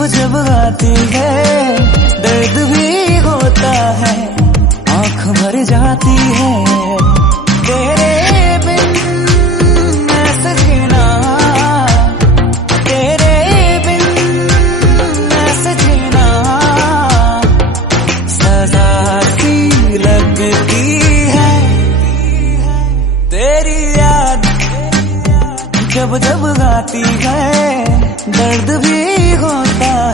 जब जब आती है दर्द भी होता है, आँख भर जाती है। तेरे बिन ऐसे जीना, तेरे बिन ऐसे जीना सजा सी लगती है। तेरी याद जब जब आती है दर्द भी होता